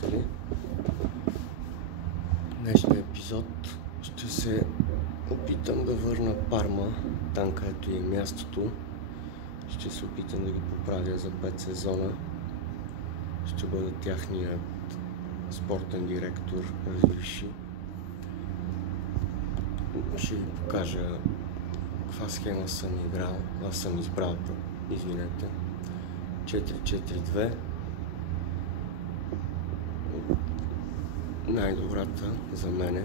приятели! Днешния епизод ще се опитам да върна Парма, там където е мястото. Ще се опитам да ги поправя за 5 сезона. Ще бъда тяхният спортен директор, разреши. Ще ви покажа каква схема съм играл. Аз съм избрал, извинете, 4-4-2. Най-добрата за мене.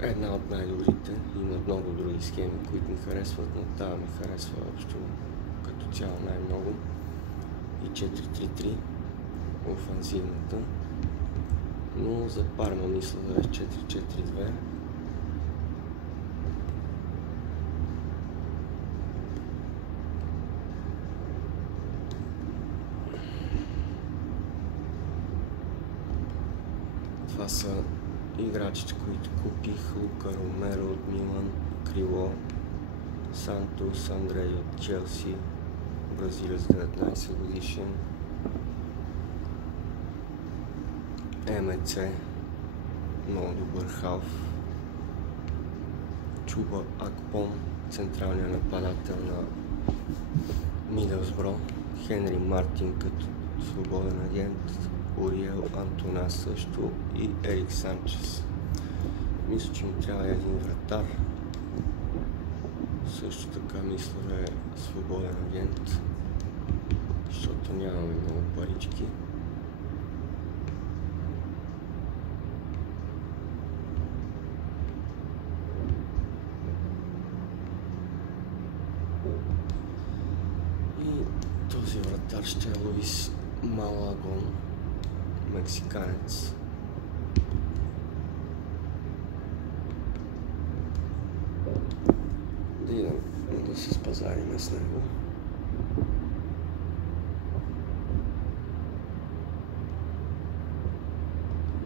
Една от най-добрите. Има много други схеми, които ми харесват, но тази ми харесва общо като цяло най-много. И 4-3-3, офанзивната. Но за Парма мисля да е 4-4-2. Това са играчите, които купих: Лука Ромеро от Милан, крило, Сантос Андрей от Челси, бразилец 19 годишен, МЦ, много добър халф, Чуба Акпом, централният нападател на Мидълсбро, Хенри Мартин като свободен агент, Ориел Антона също и Ерик Санчес. Мисля, че ми трябва един вратар. Също така мисля да е свободен агент, защото нямаме много парички. И този вратар ще е Луис Малагон, мексиканец. Да идем да се спазариме с него.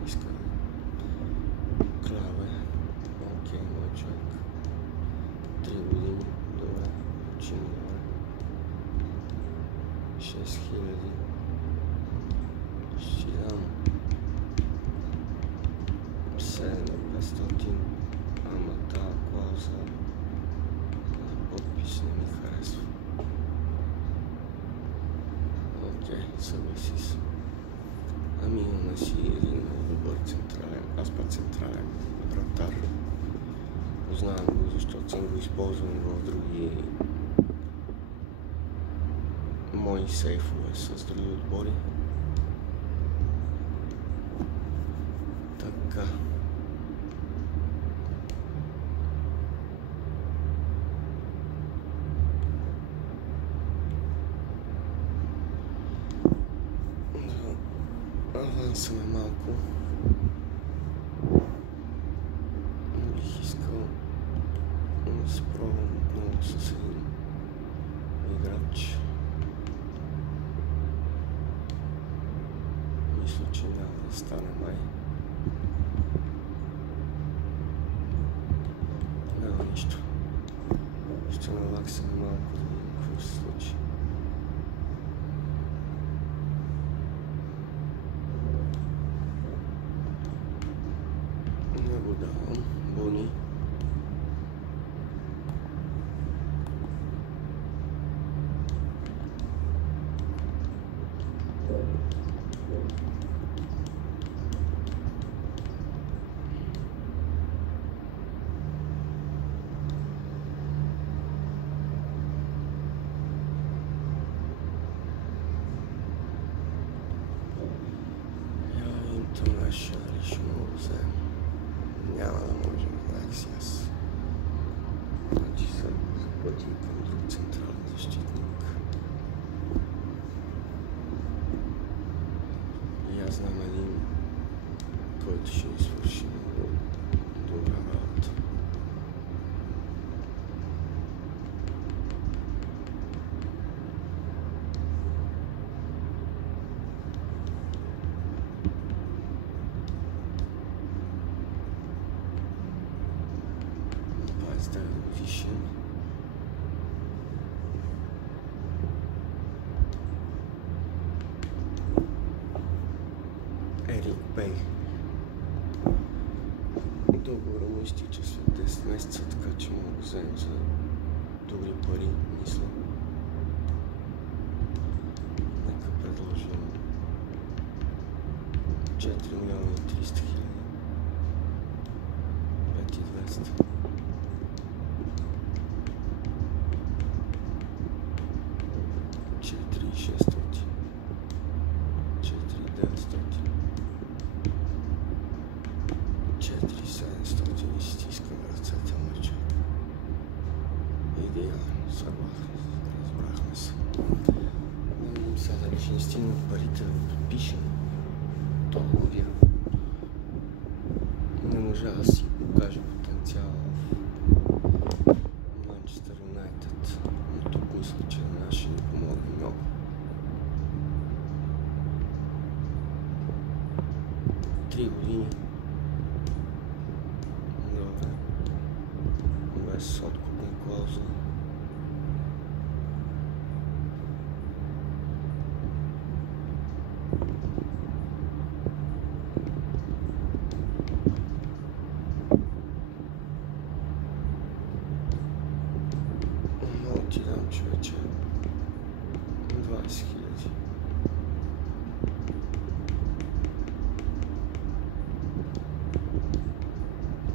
Иска Клаве. Окей, мой човек. 3 години. Добре. Учим добре. 6000. Ще дам 7500, ама тази клауза за подпис не ми харесва. Окей, съгласи се. Ами имаме си един много добър централен, аз път централен вратар. Познавам го, защото съм го използвал в други мои сейфове с други отбори. Така. Да авансаме малко. Бих искал да се пробвам отново с един играч. Мисля, че няма да стане май. Няма нищо. Ще наваксаме малко да видим какво се случи. Не го давам. Бони. International ще му го вземем. Няма да можем, знаех си аз. Значи съм заплатил към друг централен защитник. И аз знам един, който ще ни свърши много добра работа. Годишен. Ерик Бей. Договора му изтича след 10 месеца, така че мога да вземем за добри пари, мисля. Нека предложим 4 милиона и 300 хиляди. 5 и 200. 4 и 600. 4 и 900. 4 и 700 и стискам ръцете, мъче. Идеално, разбрахме се. Да видим сега дали ще ни стигнат парите да подпишем. Толкова не можа да си покаже потенциал в Манчестър Юнайтед, но тук мисля, че на нас ще ни помогне много. 3 години. Добре. Без откупна клауза. Много ти дам, човече. 20 хиляди.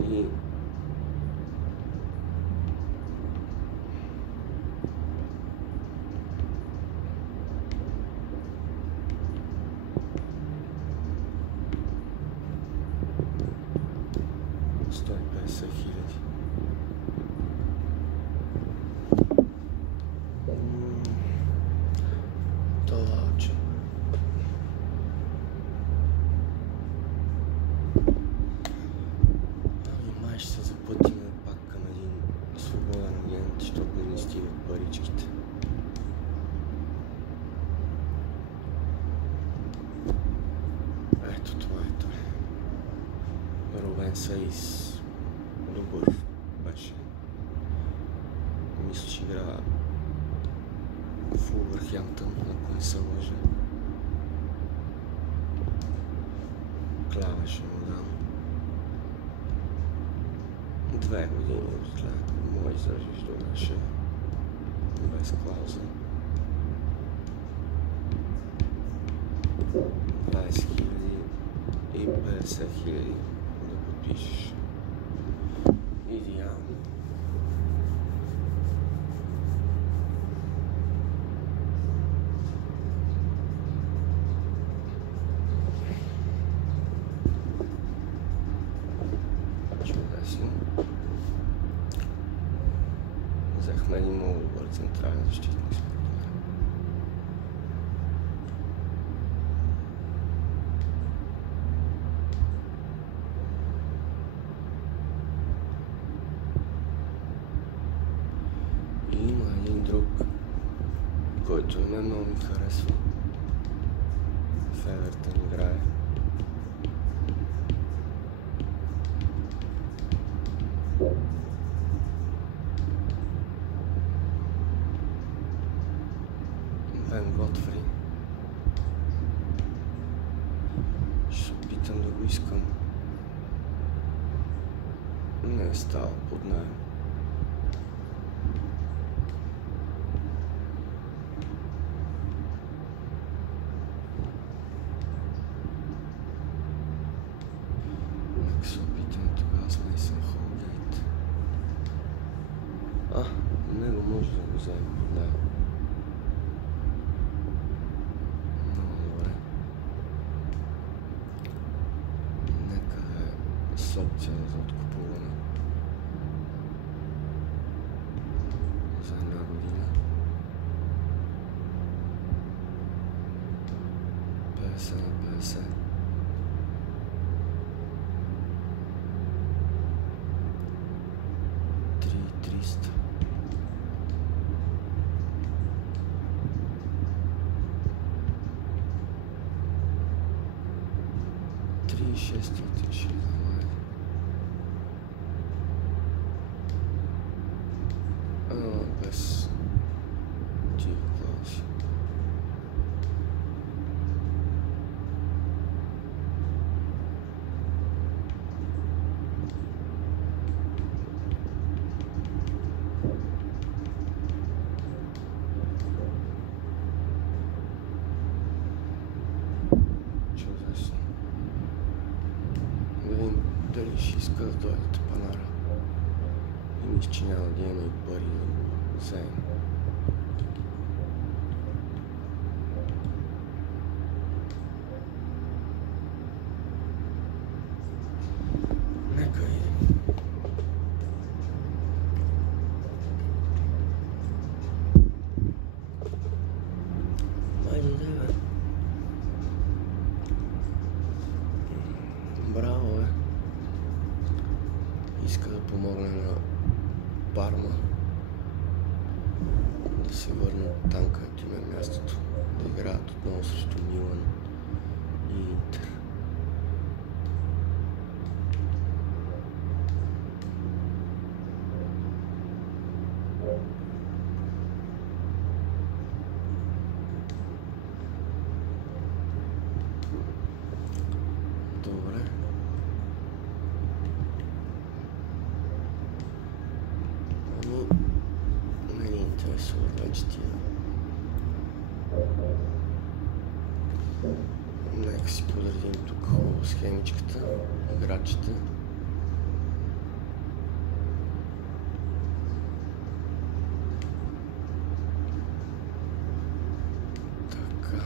И 150 хиляди. Толаче. Май ще се запътим пак към един свободен агент, защото не ни стигат паричките. Ето това е той. Рубен Саис. Добър беше. Мисля, че игра в Улвърхемптън, ако не се лъжа. Клава ще му дам. 2 години отглед. Мой изражиш добреше. Без клауза. 20 хиляди и 50 хиляди да подпишеш. Идеално. Чудесно. Взехме един много добър централен защитник според мен. И има един друг, който на мен много ми харесва. В Евертън играе. Бен Готфри. Ще се опитам да го искам. Не е става под наем. Нека се опитаме тогава с Мейсън Холгейт. Него може да го вземем под наем. Много добре. Нека да е с опция за откупуване. За 1 година. 50 на 50. 300. 600 ще намали. Без тия клаузи. ще иска да дойдат панара. И мисля, че няма да имаме и пари да го вземем. Нека видим. Айде, бе. Браво, бе. Иска да помогне на Парма да се върнат там, където им е мястото, да играят отново срещу Милан и Интер. Добре. Ме ни интересува вече тия. Нека си подредим тук хубаво схемичката, играчите. Така.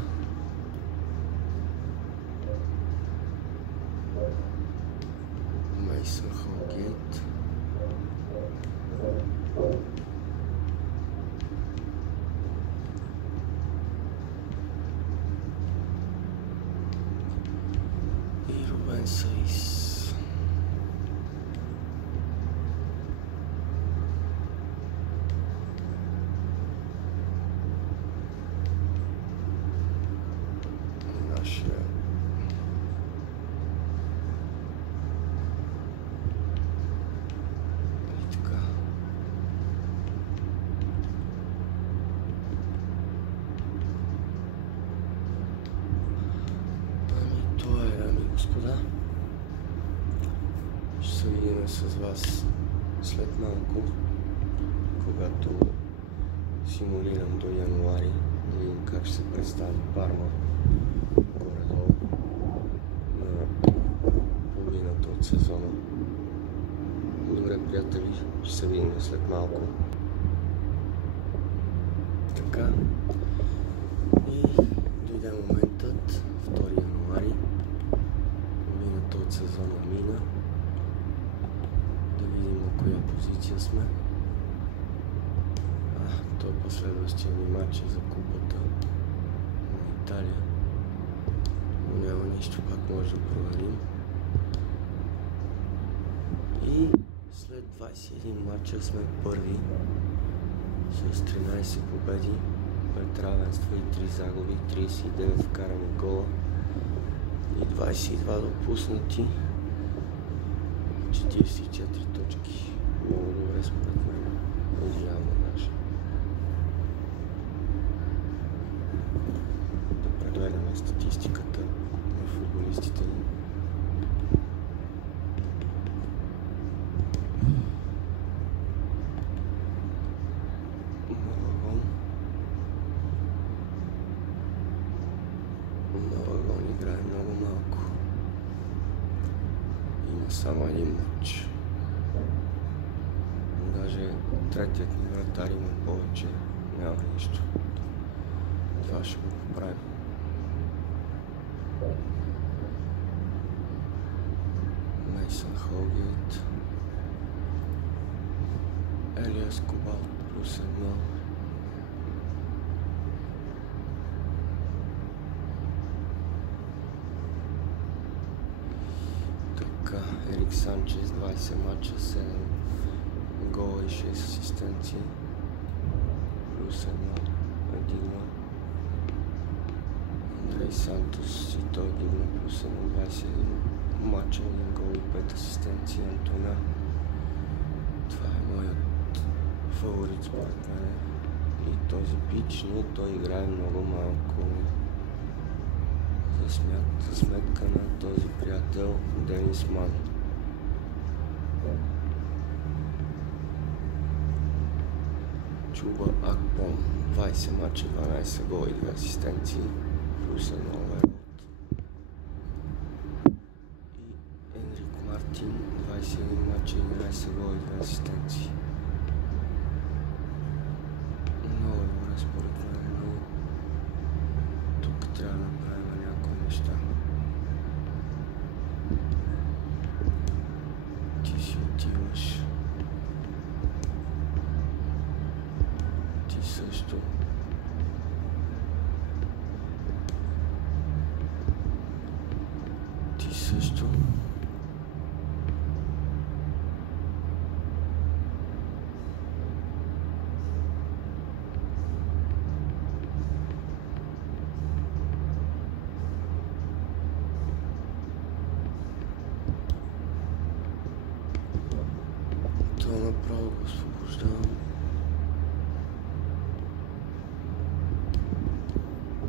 Мейсън Холгейт. И Рубен Саис. Нашия и така. Това е, дами и господа. Ще се видим с вас след малко, когато симулирам до януари, да видим как ще се представи Парма горе-долу на половината от сезона. Добре, приятели, ще се видим след малко. Така. И дойде моментът, 2 януари, половината от сезона мина. Да видим на коя позиция сме. Той е последващия ни матч за купата на Италия. Но няма нищо, пак може да проверим. И след 21 матча сме първи с 13 победи, 5 равенства и 3 загуби, 39 вкарани гола и 22 допуснати, 44 точки. Много добре според мен. Идеално даже. Да прегледаме статистиката на футболистите ни. Малагон играе много малко. Има само един матч. Даже третият ни вратар има повече. Няма нищо. Това ще го поправим. Мейсън Холгейт. Елиас Кобалт +1. Така, Ерик Санчес, 20 мача, 7 гола и 6 асистенции. +1, дигна. Андрей Сантос и той дигна +1, 21 мача, 1 гол и 5 асистенции. Антона. Това е моят фаворит според мен. И този пич, но той играе много малко. За сметка на този приятел Денис Ман. Чуба Акпом, 20 мача, 12 гола и 2 асистенции, +1 оверот. И Енрик Мартин, Вече 11 гола и 2 асистенции. Много добре според мен, но тук трябва да направим някои неща. Ти си отиваш. Ти също. Ти също. Това направо го освобождавам.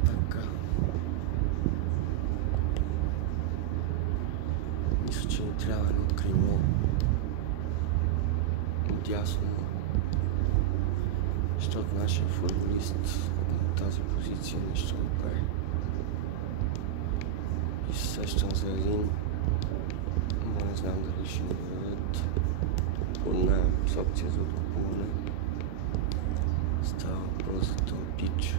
Така. Мисля, че ни трябва едно крило дясно, защото нашия футболист на тази позиция нещо не прави. И се сещам за един, но не знам дали ще ни дадат поднаем с опция за откупуване. Става въпрос за този пич.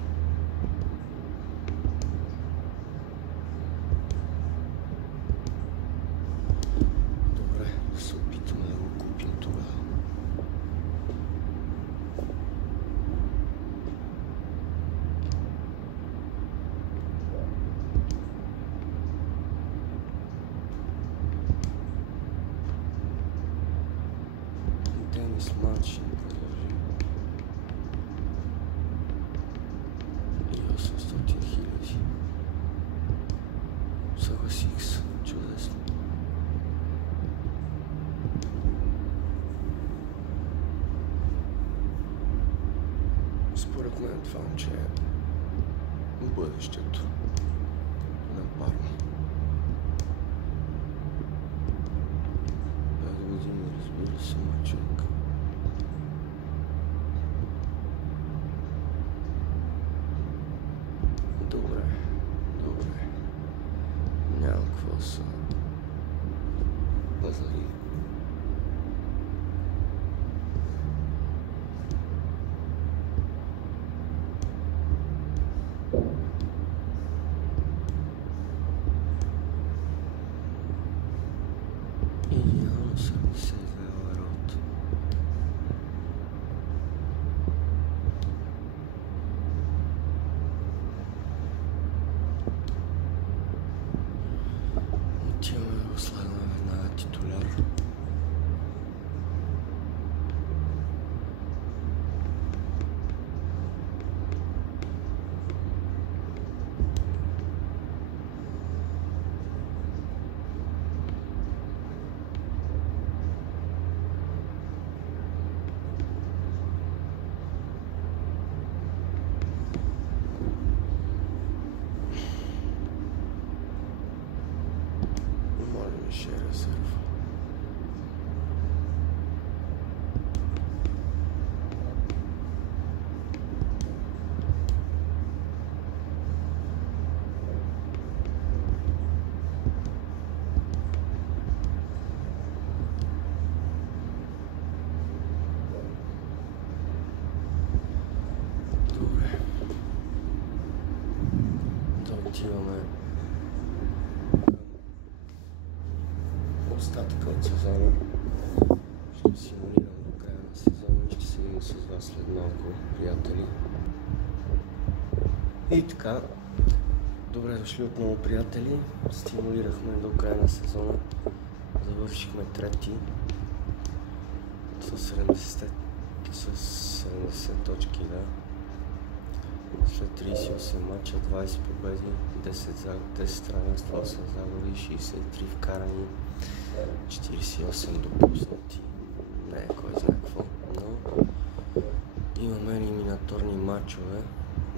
Добре, да се опитаме да го купим тогава. Денис Манчин продължи. И 800 хиляди. Съгласих се. Чудесно. Според мен това момче е бъдещето на Парма. 5 години, разбира се, мачок. Добре, добре. Нямам какво са пазари. Идеално 72 оборот. Отиваме да го слагаме веднага титуляр. Моля ми ще е резерва. Добре. Да отиваме към остатъка от сезона. Ще симулирам до края на сезона и ще се видим с вас след малко, приятели. И така, добре дошли отново, приятели. Стимулирахме до края на сезона. Завършихме трети с 70 точки, да. След 38 мача, 20 победи, 10 равенства, 8 загуби, 63 вкарани, 48 допуснати. Не е кой знае какво, но имаме елиминаторни матчове,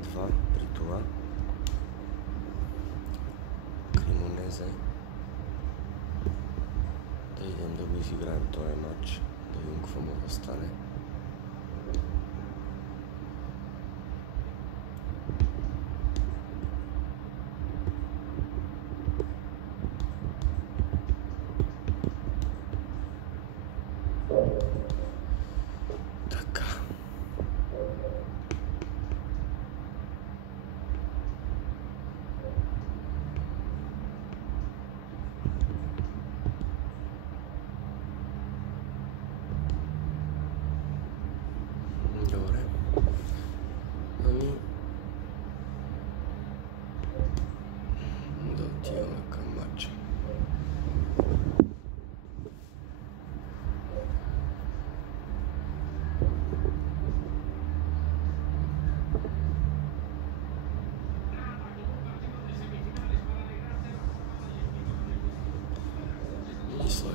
2 при това. Кримонезе. Да идем да го изиграем този матч, да видим какво може да стане.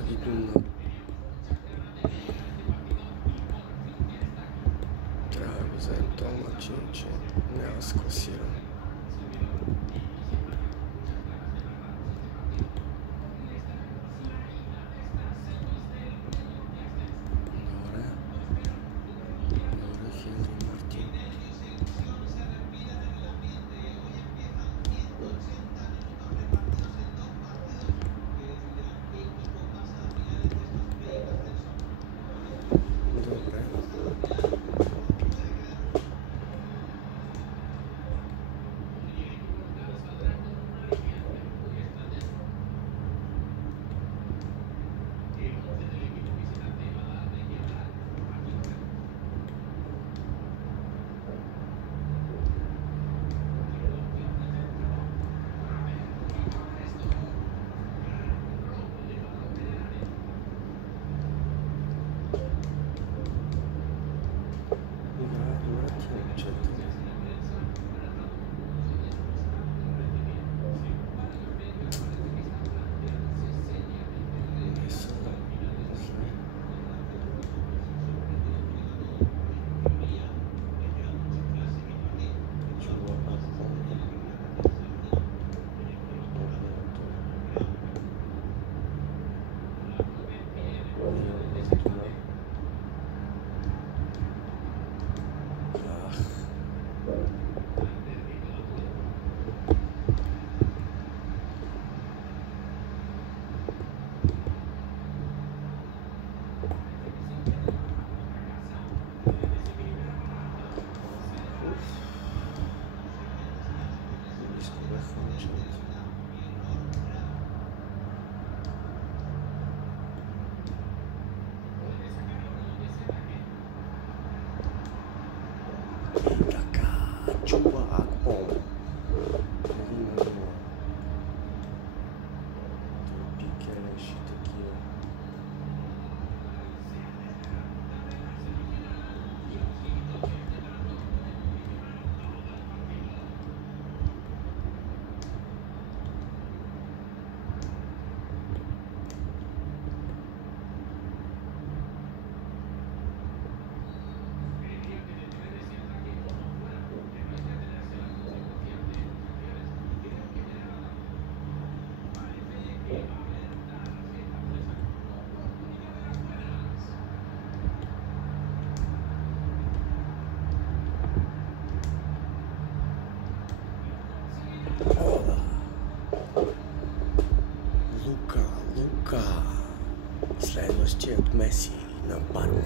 видно. Трябва да го вземем този начин, че няма да се класирам. Чува Акпом. Пикереш и такива. Лука. Следващият Меси на Парма.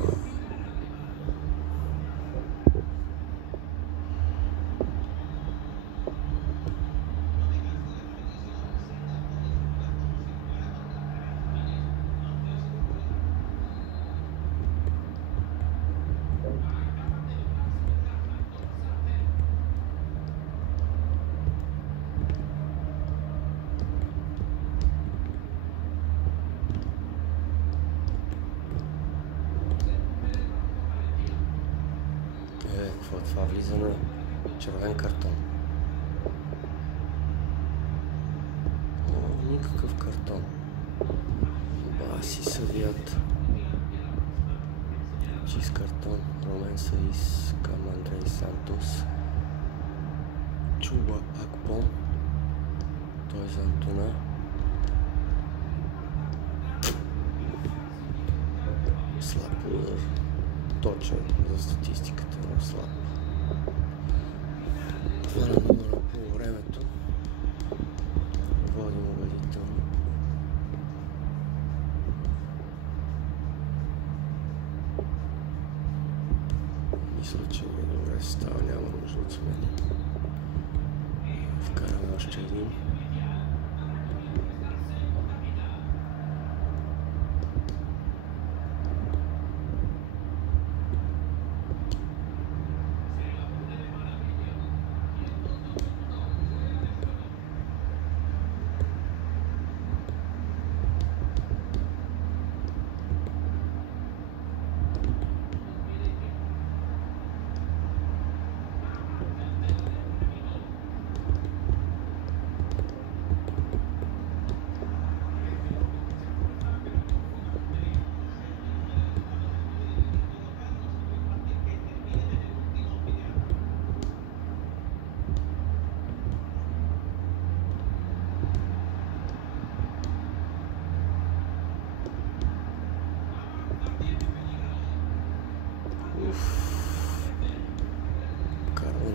Какво е това влизане? Червен картон. О, никакъв картон. Баси съдият. Чист картон. Ромен Саис към Андрей Сантос. Чува Акпом. Той за Антона. Слаб удар. Точен за статистиката на слаб. Това на номера по времето. Водим убедително. Мисля, че е добре се става, няма нужда от смени. Вкараме още един.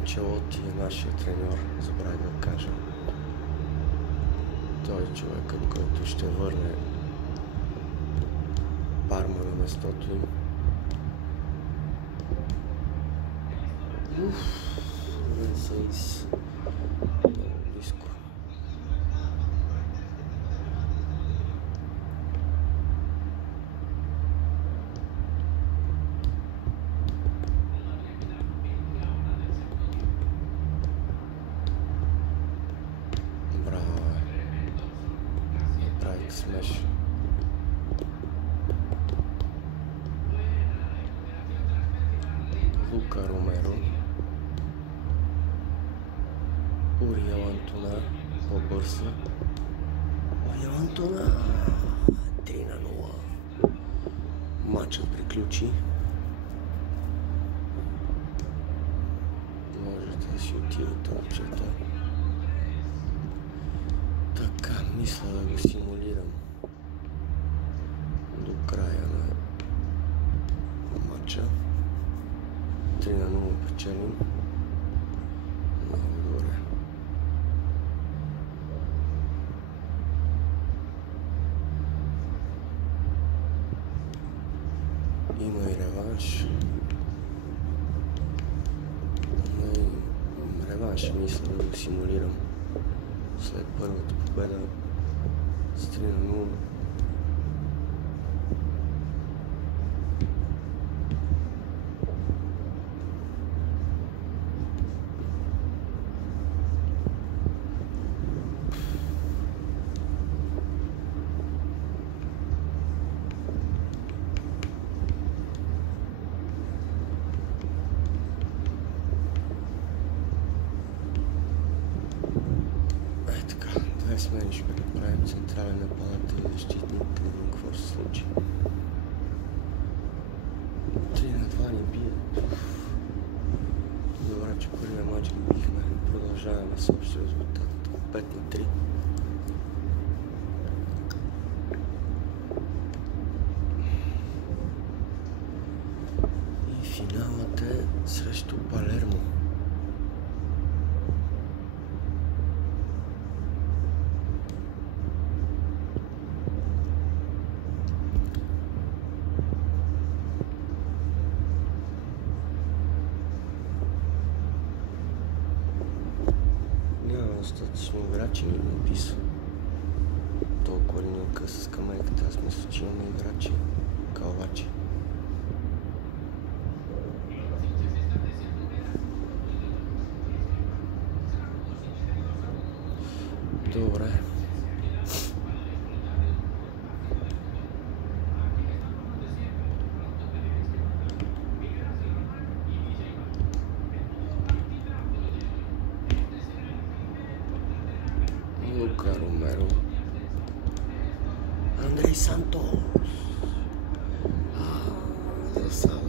Анчелоти е нашия треньор, забравих да кажа. Той е човекът, който ще върне Парма на местото им. Ренсейс много близко. Браво, направих смеш. Лука Ромеро. Ориел Антона по-бързо. Ориел Антона 3-0. Матчът приключи. Можете да си отидете, момчета. Така, мисля да го симулирам до края на матча. 3-0 печелим. Много добре. Има и реванш. Реванш мисля да го симулирам след първата победа с 3-0. Смени ще направим централен нападател и защитник, да видим какво се случи. 3-2 ни бият. Добре, че първия матч ги бихме. Продължаваме с общия резултат. 5-3. И финалът е срещу Палермо. Достатъчно играчи ми написа. Толкова ли не къса с камейката, аз мисля, че имаме играчи. Калвачи. Добре. Лука Ромеро. Андрей Сантос. Засада.